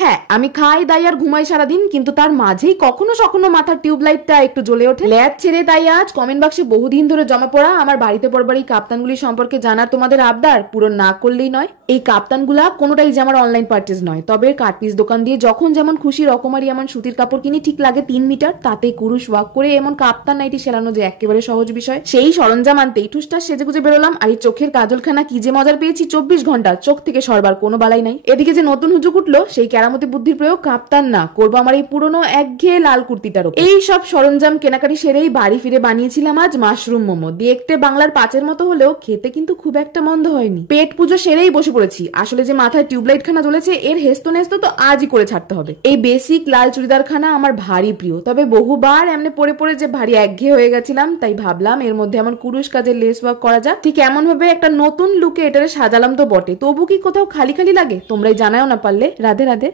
হ্যাঁ, আমি খাই দাই আর ঘুমাই সারাদিন, কিন্তু তার মাঝেই কখনো কখনো মাথার টিউবলাইটটা একটু জ্বলে ওঠে। ল্যাব ছেড়ে তাই আজ কমেন্ট বাক্সে বহুদিন ধরে জমা পড়া আমার বাড়িতে পড়বার এই কাপ্তানগুলি সম্পর্কে জানার তোমাদের আবদার পূরণ না করলেই নয়। এই কাপ্তানগুলা কোনোটাই যে আমার অনলাইন পার্চেজ নয়, তবে কাটপিস দোকান দিয়ে যখন যেমন খুশি রকমারি এমন সুতির কাপড় কিনি, ঠিক লাগে 3 মিটার, তাতে কুরুশ ওয়াক করে এমন কাপ্তান নাইটি সেলানো যে একেবারে সহজ বিষয়। সেই সরঞ্জাম আনতেই ঠুসটা সেজেগুজে বেরোলাম, আর এই চোখের কাজলখানা কি যে মজার পেয়েছি, 24 ঘন্টা চোখ থেকে সরবার কোনো বালাই নাই। এদিকে যে নতুন হুজুক উঠলো, সেই কেরামতি বুদ্ধির প্রয়োগ কাপ্তান না করবো আমার এই পুরনো একঘেয়ে লাল কুর্তিটার উপর। এই সব সরঞ্জাম কেনাকাটি সেরেই বাড়ি ফিরে বানিয়েছিলাম আজ মাশরুম মোমো। দেখতে বাংলার 5-এর মতো হলেও খেতে কিন্তু খুব একটা মন্দ হয়নি। পেট পুজো সেরেই বসে পড়েছি। আসলে যে মাথায় টিউবলাইট খানা জ্বলেছে, এর হেস্ত নেস্ত তো আজই করে ছাড়তে হবে। এই বেসিক লাল চুড়িদার খানা আমার ভারী প্রিয়, তবে বহুবার এমনি পরে পরে যে ভারী একঘেয়ে হয়ে গেছিলাম, তাই ভাবলাম এর মধ্যে এমন কুরুশ কাজের লেস ওয়ার্ক করা যাক। ঠিক এমন ভাবে একটা নতুন লুকে এটারে সাজালাম তো বটে, তবু কি কোথাও খালি খালি লাগে? তোমরাই জানাও না পারলে। রাধে রাধে।